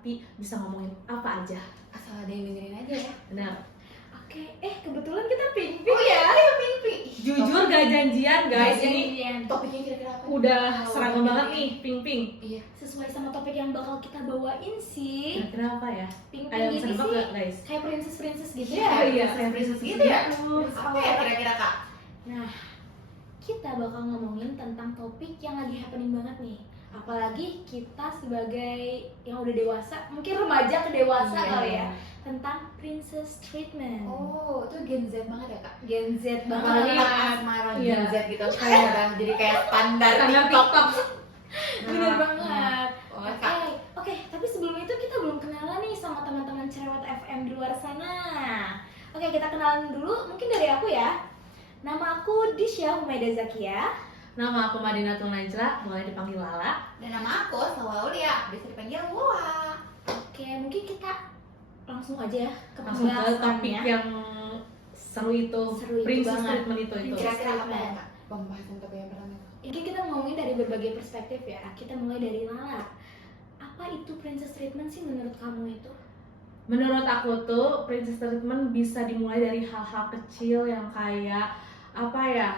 tapi bisa ngomongin apa aja. Asal ada yang dengerin aja ya. Benar. Oke, kebetulan kita ping-ping Oh iya, ya. Ping-Ping. Jujur gak janjian guys, ini Topiknya kira-kira apa? udah Kalau seragam banget Ping-Ping. nih, ping-ping. Iya. Sesuai sama topik yang bakal kita bawain sih. Kira-kira apa ya? Ping-ping Ada yang ini bisa nebak sih gak guys? kayak princess gitu Iya, ya. iya, princess princess gitu ya. gitu. Apa ya kira-kira Kak? Nah, kita bakal ngomongin tentang topik yang lagi happening banget nih. Apalagi kita sebagai yang udah dewasa, mungkin remaja ke dewasa Iya. kali ya, tentang princess treatment. Oh, itu Gen Z banget ya Kak? Gen Z Apalagi banget. asmara Iya. Gen Z gitu kayak udah jadi kayak standar Standar TikTok. Bener Nah, banget. Oh, Oke, Kak. oke, tapi sebelum itu kita belum kenalan nih sama teman-teman Cerewet FM di luar sana. Oke, kita kenalan dulu, mungkin dari aku ya. Nama aku Disya Humaida Zakia. Nama aku Madinatul Najla, boleh dipanggil Lala. Dan nama aku Salwa Aulia, bisa dipanggil Lula. Oke, mungkin kita langsung aja ya ke Langsung ke topik pembahasannya. yang seru itu, Seru itu princess banget. treatment itu. Kira-kira apa ya Kak? Pembahasan topik yang pertama itu. Ini kita ngomongin dari berbagai perspektif ya. Kita mulai dari Lala. Apa itu princess treatment sih menurut kamu itu? Menurut aku tuh princess treatment bisa dimulai dari hal-hal kecil yang kayak apa ya?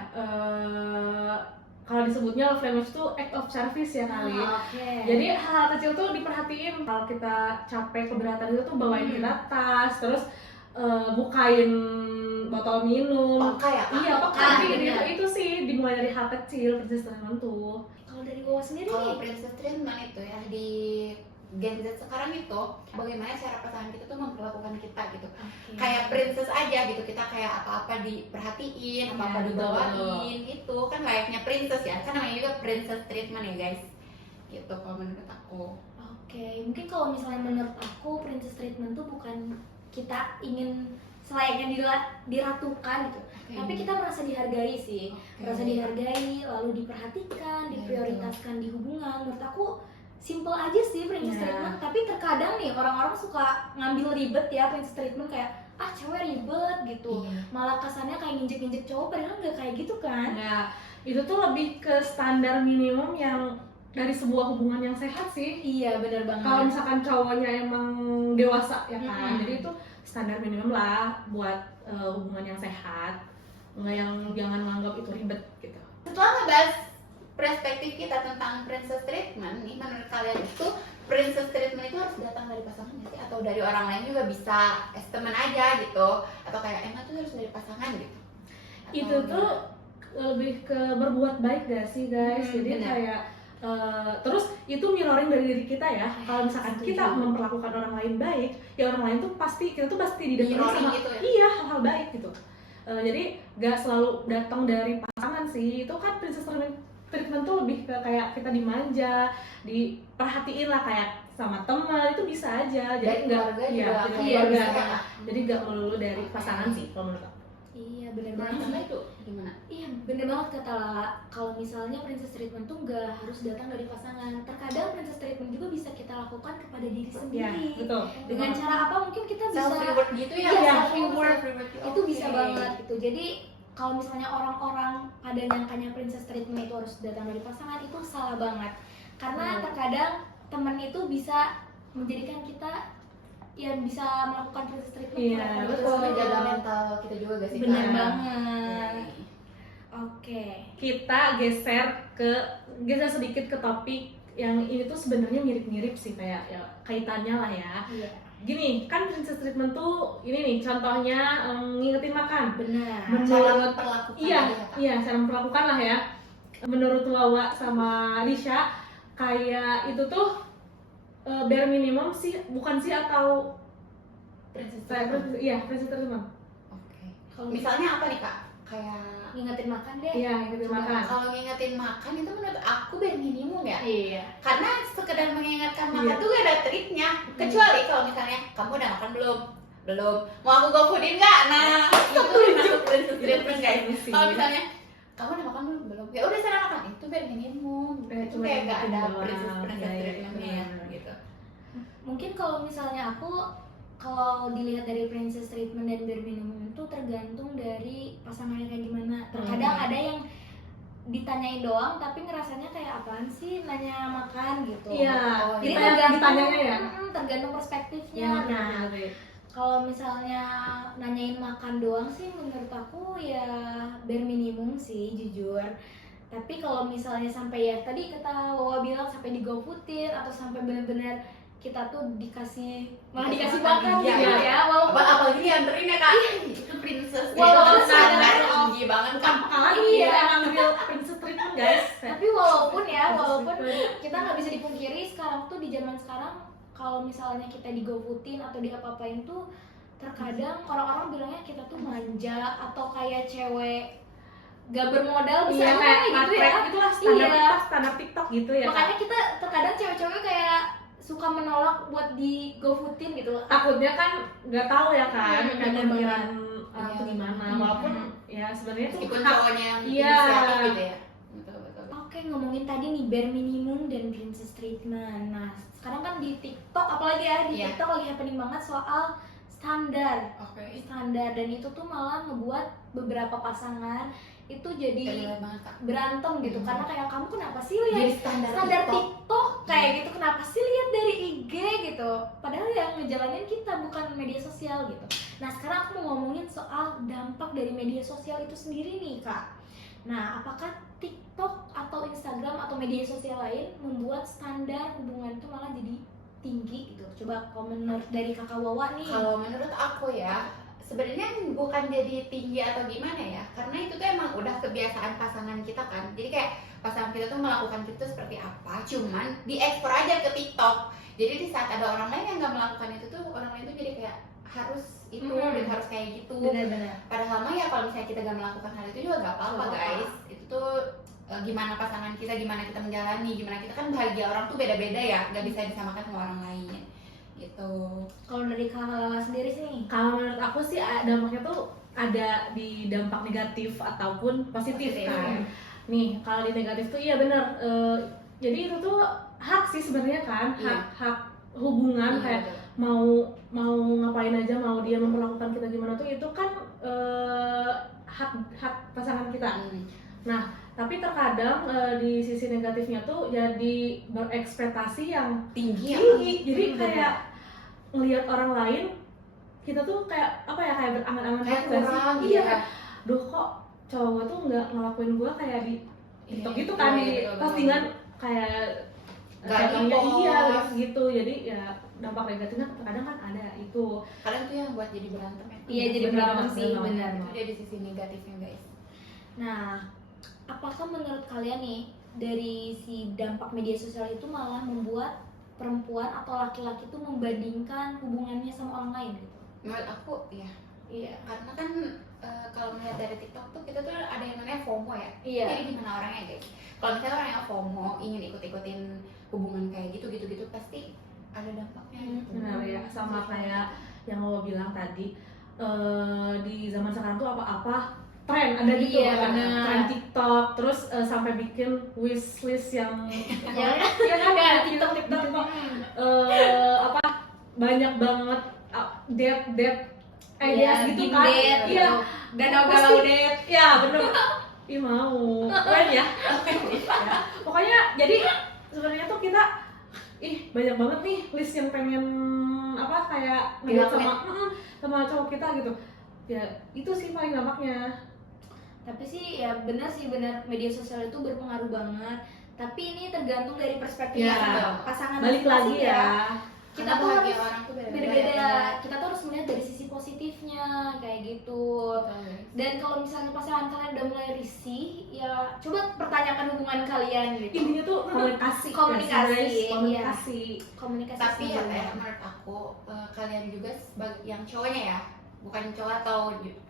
Kalau disebutnya love language tuh act of service ya kali. Oke. Jadi hal-hal kecil tuh diperhatiin. Kalau kita capek keberatan itu tuh bawain kita tas, terus bukain botol minum. Peka ya Kak? Iya, peka. Ah, Jadi benar. itu sih dimulai dari hal kecil princess treatment tuh. Kalau dari Wawa sendiri Kalau nih, princess treatment itu ya di Gen Z sekarang itu bagaimana cara pasangan kita tuh memperlakukan kita gitu. Kayak princess aja gitu, kita kayak apa-apa diperhatiin, apa-apa Iya, dibawain gitu. Kan layaknya princess ya, kan namanya juga princess treatment ya guys. Gitu kalau menurut aku. Oke, mungkin kalau misalnya menurut aku princess treatment tuh bukan kita ingin selayaknya diratukan gitu, tapi kita merasa dihargai sih, merasa dihargai, lalu diperhatikan, Iya, diprioritaskan di hubungan. Menurut aku simple aja sih princess Iya. treatment, tapi terkadang nih orang-orang suka ngambil ribet ya princess treatment kayak cewek ribet gitu, Iya. malah kesannya kayak nginjek-nginjek cowok, padahal nggak kayak gitu kan. Nah, itu tuh lebih ke standar minimum yang dari sebuah hubungan yang sehat sih. Iya benar banget. Kalau misalkan cowoknya emang dewasa ya kan, Mm-mm. jadi itu standar minimum lah buat hubungan yang sehat, nggak yang jangan menganggap itu ribet gitu. Setelah ngebahas perspektif kita tentang princess treatment nih, menurut kalian itu princess treatment itu harus datang dari pasangan nggak sih? Atau dari orang lain juga bisa teman aja gitu? Atau kayak emang tuh harus dari pasangan gitu? Atau Itu tuh lebih ke berbuat baik gak sih guys? Jadi benar. kayak terus itu mirroring dari diri kita ya. Kalau misalkan Setuju. kita memperlakukan orang lain baik, ya orang lain tuh pasti kita tuh pasti didatengin Mirroring sama gitu ya? iya hal-hal baik gitu. Jadi gak selalu datang dari pasangan sih. Itu kan princess treatment tuh lebih ke kayak kita dimanja, diperhatiin lah kayak sama teman itu bisa aja. Dari Jadi nggak keluarga iya, juga dari kan? keluarga. Bisa ya? Jadi gak melulu dari pasangan sih kalau menurut aku. Iya benar Menurut banget. Kakak itu gimana? Iya bener banget kata Lala. Kalau misalnya princess treatment tuh nggak harus datang dari pasangan. Terkadang princess treatment juga bisa kita lakukan kepada diri Iya, sendiri. betul. Dengan cara apa mungkin kita bisa Self reward gitu ya? Iya, Self self-reward. reward. itu bisa Oke. banget gitu. Jadi kalau misalnya orang-orang pada nyangkanya princess treatment itu harus datang dari pasangan, itu salah banget. Karena terkadang teman itu bisa menjadikan kita yang bisa melakukan princess treatment. Iya, kepada betul. kita Menjaga sendiri. mental kita juga gak sih? Bener Kak? banget. Iya. Oke. Kita geser sedikit ke topik yang ini tuh sebenarnya mirip-mirip sih kayak ya, kaitannya lah ya. Iya. Gini, kan princess treatment tuh ini nih contohnya ngingetin makan. Benar. Cara memperlakukan Iya, dia, Kak. iya, cara memperlakukan lah ya. Menurut Wawa sama Risha, kayak itu tuh bare minimum sih, bukan sih atau Princess kayak treatment. iya princess treatment. Oke. Kalau Misalnya apa nih Kak? Kayak ngingetin makan deh. Iya, ngingetin makan. kalau ngingetin makan itu menurut aku bare minimum ya. Iya. Karena sekedar mengingatkan makan Iya. tuh gak ada triknya. Kecuali kalau misalnya kamu udah makan belum? Belum. Mau aku gofoodin nggak? Nah, itu masuk princess treatment guys. Kalau misalnya kamu udah makan belum? Belum. Ya udah sana makan. Itu bare minimum. Itu cuma kayak gak ada doang. princess Iya, iya, treatmentnya ya, benar. gitu. Mungkin kalau misalnya aku, kalau dilihat dari princess treatment dan bare minimum itu tergantung dari pasangannya kayak gimana. Terkadang ada yang ditanyain doang tapi ngerasanya kayak apaan sih nanya makan gitu. Iya, Oh, Jadi kayak tergantung, ditanyanya ya. tergantung perspektifnya. Ya, Nah, benar. kalau misalnya nanyain makan doang sih menurut aku ya bare minimum sih jujur. Tapi kalau misalnya sampai ya tadi kata Wawa bilang sampai digoputin atau sampai benar-benar kita tuh malah dikasih makan Iya, gitu ya. Walaupun apalagi dianterin ya kak, itu princess Walaupun itu standar standar tinggi banget kan. Apalagi Iya. ya emang real princess treatment guys. tapi walaupun kita nggak bisa dipungkiri sekarang tuh di zaman sekarang kalau misalnya kita digoputin atau diapa-apain tuh terkadang orang-orang bilangnya kita tuh manja atau kayak cewek gak bermodal bisa Iya, aja kayak kayak gitu ya. matrek gitu lah, standar Iya. TikTok, standar TikTok gitu ya. Makanya kita terkadang cewek-cewek kayak suka menolak buat digoputin gitu. Takutnya kan nggak tahu ya kan, Hmm, kayak bener pemikiran banget. orang tuh Iya. gimana. Hmm. Walaupun ya sebenarnya tuh Meskipun hak- cowoknya yang Iya. inisiatif gitu ya. Betul. Oke, ngomongin tadi nih bare minimum dan princess treatment. Nah, sekarang kan di TikTok apalagi ya di Iya. TikTok lagi happening banget soal standar dan itu tuh malah ngebuat beberapa pasangan itu jadi Terlihat banget kak. berantem gitu Hmm. karena kayak kamu kenapa sih lihat Jadi standar TikTok TikTok. kayak gitu, kenapa sih lihat dari IG gitu, padahal yang ngejalanin kita bukan media sosial gitu. Nah sekarang aku mau ngomongin soal dampak dari media sosial itu sendiri nih kak. Nah apakah TikTok atau Instagram atau media sosial lain membuat standar hubungan itu malah jadi tinggi gitu? Coba komen dari kakak Wawa nih. Kalau menurut aku ya, sebenarnya bukan jadi tinggi atau gimana ya, karena itu tuh emang udah kebiasaan pasangan kita kan. Jadi kayak pasangan kita tuh melakukan itu seperti apa, cuman diekspor aja ke TikTok. Jadi di saat ada orang lain yang nggak melakukan itu tuh, orang lain tuh jadi kayak harus itu dan harus kayak gitu. Benar-benar. Padahal mah ya kalau misalnya kita gak melakukan hal itu juga gak apa-apa Gak apa-apa. guys. Itu tuh gimana pasangan kita, gimana kita menjalani, gimana kita kan bahagia orang tuh beda-beda ya, gak bisa disamakan sama orang lain gitu. Kalau dari kakak sendiri sih nih. kalau menurut aku sih dampaknya tuh ada di dampak negatif ataupun positif Positif. kan. Nih kalau di negatif tuh iya benar. Jadi itu tuh hak sih sebenarnya kan, Iya. hak hubungan Iya, kayak betul. mau ngapain aja, mau dia memperlakukan kita gimana tuh itu kan hak pasangan kita. Hmm. Tapi terkadang di sisi negatifnya tuh jadi berekspektasi yang Tinggi ya. tinggi. Jadi Hmm, kayak ngelihat orang lain kita tuh kayak apa ya, kayak berangan-angan kayak gitu nggak sih? kurang Iya. ya. Duh kok cowok gua tuh nggak ngelakuin gua kayak di TikTok gitu kan, Iya, di betul, postingan kayak Gak chattingnya di-post. iya gitu. Jadi ya dampak negatifnya kadang kan ada itu. Kadang tuh yang buat jadi berantem ya. Iya, jadi Benar berantem banget, sih, benar benar. banget. Itu jadi sisi negatifnya guys. Nah, apakah menurut kalian nih dari si dampak media sosial itu malah membuat perempuan atau laki-laki itu membandingkan hubungannya sama orang lain gitu? Menurut aku ya, Iya. karena kan kalau melihat dari TikTok tuh kita tuh ada yang namanya FOMO ya. Iya. Jadi gimana orangnya guys? Kalau misalnya orang yang FOMO ingin ikut-ikutin hubungan kayak gitu pasti ada dampaknya gitu. Benar ya, sama kayak yang lo bilang tadi, di zaman sekarang tuh apa-apa tren ada gitu. Iya, Ada benar. tren TikTok, terus sampai bikin wishlist yang Ya, ya kan ya, di TikTok apa banyak banget date ideas Iya, gitu game kan. date, Iya, gitu. Galau-galau Pasti. date. Iya bener. Ih mau, keren ya. Ya, pokoknya jadi sebenarnya tuh kita banyak banget nih list yang pengen apa kayak ngeliat sama cowok kita gitu. Ya itu sih paling dampaknya. Tapi sih ya benar media sosial itu berpengaruh banget. Tapi ini tergantung dari perspektif Ya, pasangan Balik lagi masing-masing ya. Kita Karena tuh bahagia harus orang tuh beda-beda. beda-beda. ya. Kita tuh harus melihat dari sisi positifnya kayak gitu. Betul, guys. Dan kalau misalnya pasangan kalian udah mulai risih, ya coba pertanyakan hubungan kalian gitu. Intinya tuh komunikasi. Komunikasi, ya, guys. iya. Komunikasi. Komunikasi Tapi ya sama kayak menurut aku kalian juga sebagai yang cowoknya ya, bukan cowok atau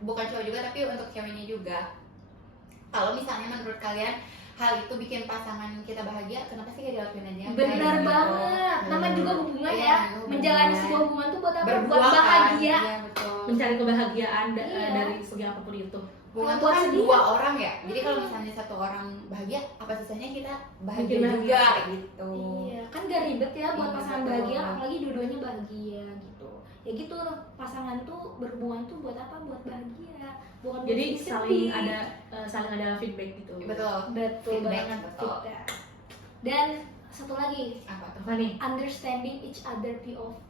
bukan cowok juga tapi untuk ceweknya juga. Kalau misalnya menurut kalian hal itu bikin pasangan kita bahagia, kenapa sih gak dilakuin aja? Benar Kayak gitu. banget. Nama juga hubungan Iya, ya. hubungan. Menjalani sebuah hubungan tuh buat apa? Berdua Buat kan? bahagia. Iya, betul. Mencari kebahagiaan Iya. dari segi apapun itu. Hubungan tuh Buat kan sedih. dua orang ya. Jadi kalau misalnya satu orang bahagia, apa susahnya kita bahagia Bikin bahagia. juga gitu. Iya, kan gak ribet ya buat Iya, pasangan betul. bahagia, apalagi dua-duanya bahagia gitu. Ya gitu, pasangan tuh berhubungan tuh buat apa? Buat bahagia, bukan buat Jadi sedih. saling ada feedback gitu. Betul. Betul Feedback, banget betul. feedback. Dan satu lagi, Apa tuh? Apa nih? understanding each other POV.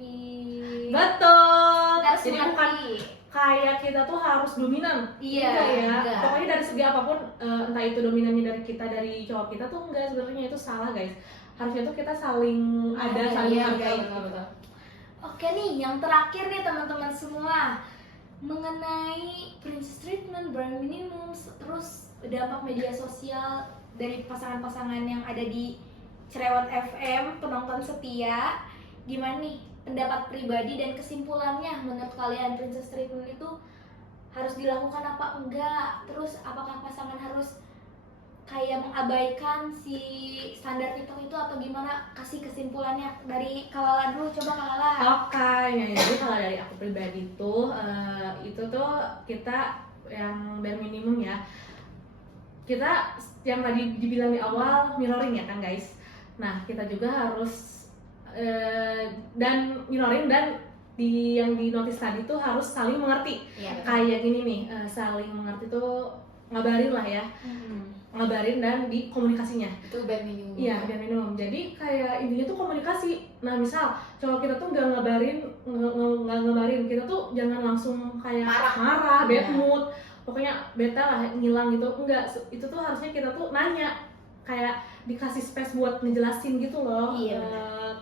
Betul. Kita harus Jadi bukan mengerti. kayak kita tuh harus dominan. Iya, Enggak ya. enggak. Pokoknya dari segi apapun, entah itu dominannya dari kita, dari cowok kita tuh enggak, sebenarnya itu salah guys. Harusnya tuh kita saling ada, Ada, saling iya, menghargai. betul. Oke nih, yang terakhir nih teman-teman semua, mengenai princess treatment, bare minimum, terus dampak media sosial dari pasangan-pasangan yang ada di Cerewet FM, penonton setia, gimana nih pendapat pribadi dan kesimpulannya menurut kalian princess treatment itu harus dilakukan apa enggak? Terus apakah pasangan harus kayak mengabaikan si standar TikTok itu atau gimana? Kasih kesimpulannya dari Kalala dulu, coba Kalala. Oke, ya, jadi kalau dari aku pribadi tuh, itu tuh kita yang bare minimum ya. Kita yang tadi dibilang di awal mirroring ya kan guys. Nah kita juga harus dan mirroring dan yang di notice tadi tuh harus saling mengerti. Iya, betul. Kayak gini nih, saling mengerti tuh ngabarin lah ya, ngabarin dan di komunikasinya. Itu bare minimum. Iya, bare minimum. Jadi kayak intinya tuh komunikasi. Nah misal cowok kita tuh nggak ngabarin, kita tuh jangan langsung kayak marah, bad Iya. mood, pokoknya beta lah, ngilang gitu. Enggak, itu tuh harusnya kita tuh nanya, kayak dikasih space buat ngejelasin gitu loh. Iya,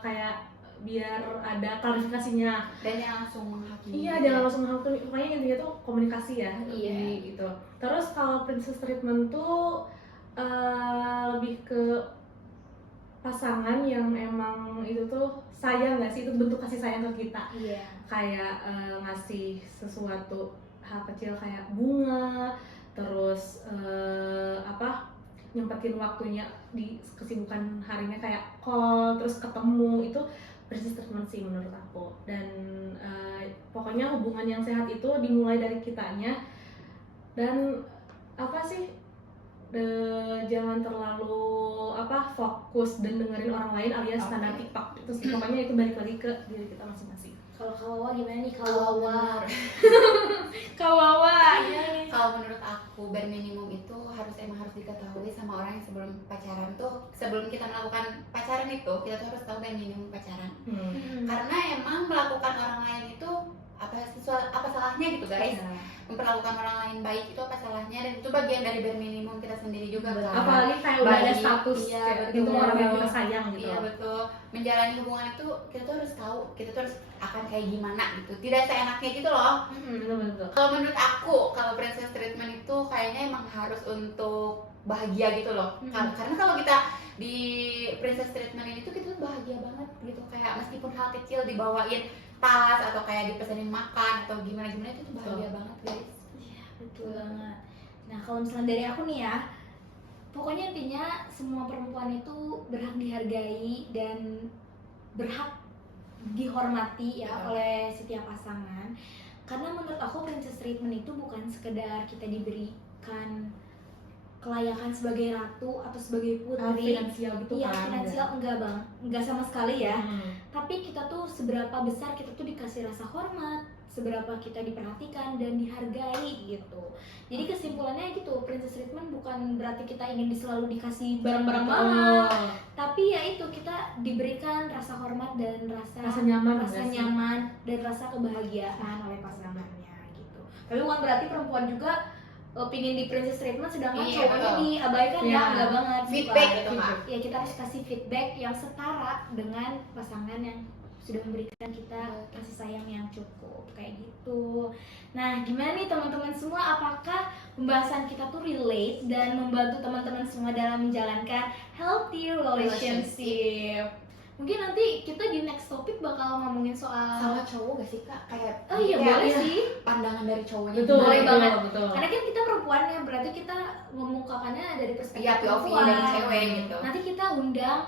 Kayak biar ada klarifikasinya. Dan jangan langsung menghakimi. Iya, jangan langsung menghakimi. Pokoknya intinya tuh komunikasi ya. Iya. Gitu. Terus kalau princess treatment tuh lebih ke pasangan yang emang itu tuh sayang nggak sih, itu bentuk kasih sayang ke kita. Iya. Kayak ngasih sesuatu hal kecil kayak bunga, terus nyempetin waktunya di kesibukan harinya kayak call, terus ketemu, itu princess treatment sih menurut aku. Dan pokoknya hubungan yang sehat itu dimulai dari kitanya, dan jangan terlalu fokus dan dengerin orang lain alias standar TikTok. Terus pokoknya itu balik lagi ke diri kita masing-masing. Kalau Kawawa gimana nih Kalau Kawawa? menurut- Kawawa. Kalau menurut aku bare minimum itu emang harus diketahui sama orang yang sebelum pacaran tuh, sebelum kita melakukan pacaran itu kita tuh harus tahu bare minimum pacaran. Karena emang melakukan orang lain itu apa salahnya gitu guys. Memperlakukan orang lain baik itu apa salahnya, dan itu bagian dari bare minimum kita sendiri juga kan. Apalagi kayak udah ada Baik, status iya, kayak betul. itu orang yang kita sayang gitu. Iya betul. Menjalani hubungan itu kita tuh harus tahu, kita tuh harus akan kayak gimana gitu. Tidak seenaknya gitu loh. Betul. Kalau menurut aku, kalau princess treatment itu kayaknya emang harus untuk bahagia gitu loh. Karena kalau kita di princess treatment ini tuh kita tuh bahagia banget gitu. Kayak meskipun hal kecil dibawain tas atau kayak dipesenin makan atau gimana itu tuh bahagia banget guys. Iya, betul banget. Nah, kalau misalnya dari aku nih ya, pokoknya intinya semua perempuan itu berhak dihargai dan berhak dihormati ya oleh setiap pasangan. Karena menurut aku princess treatment itu bukan sekedar kita diberikan kelayakan sebagai ratu atau sebagai putri. Finansial gitu Iya, kan. finansial enggak bang, enggak sama sekali ya. Tapi kita tuh seberapa besar kita tuh dikasih rasa hormat, seberapa kita diperhatikan dan dihargai gitu. Jadi kesimpulannya gitu, princess treatment bukan berarti kita ingin selalu dikasih barang-barang mahal, tapi ya itu kita diberikan rasa hormat dan rasa nyaman, dan rasa kebahagiaan oleh pasangannya gitu. Tapi bukan berarti perempuan juga pingin di princess treatment sedangkan Iya, cowoknya betul. diabaikan Iya. ya, enggak banget. Feedback bukan. gitu Kak. Ya kita harus kasih feedback yang setara dengan pasangan yang sudah memberikan kita kasih sayang yang cukup kayak gitu. Nah, gimana nih teman-teman semua, apakah pembahasan kita tuh relate dan membantu teman-teman semua dalam menjalankan healthy relationship? Mungkin nanti kita di next topic bakal ngomongin soal Sama cowok gak sih Kak? Kayak oh iya boleh sih. pandangan dari cowoknya. Betul, Boleh banget. betul. Karena kan kita perempuan ya, berarti kita memukakannya dari perspektif Iya, POV perempuan. dari cewek gitu. Nanti kita undang,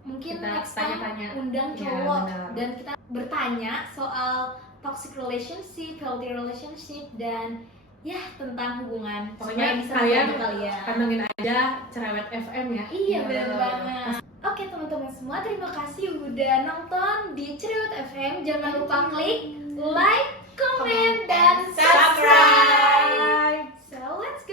mungkin Kita next time tanya-tanya. undang Iya, cowok benar. dan kita bertanya soal toxic relationship, healthy relationship, dan ya tentang hubungan. Pokoknya supaya bisa kalian membantu kalian. pantengin aja Cerewet FM ya. Iya benar banget. Oke teman-teman semua, terima kasih udah nonton di Cerewet FM. Jangan lupa klik like, comment, dan subscribe. So let's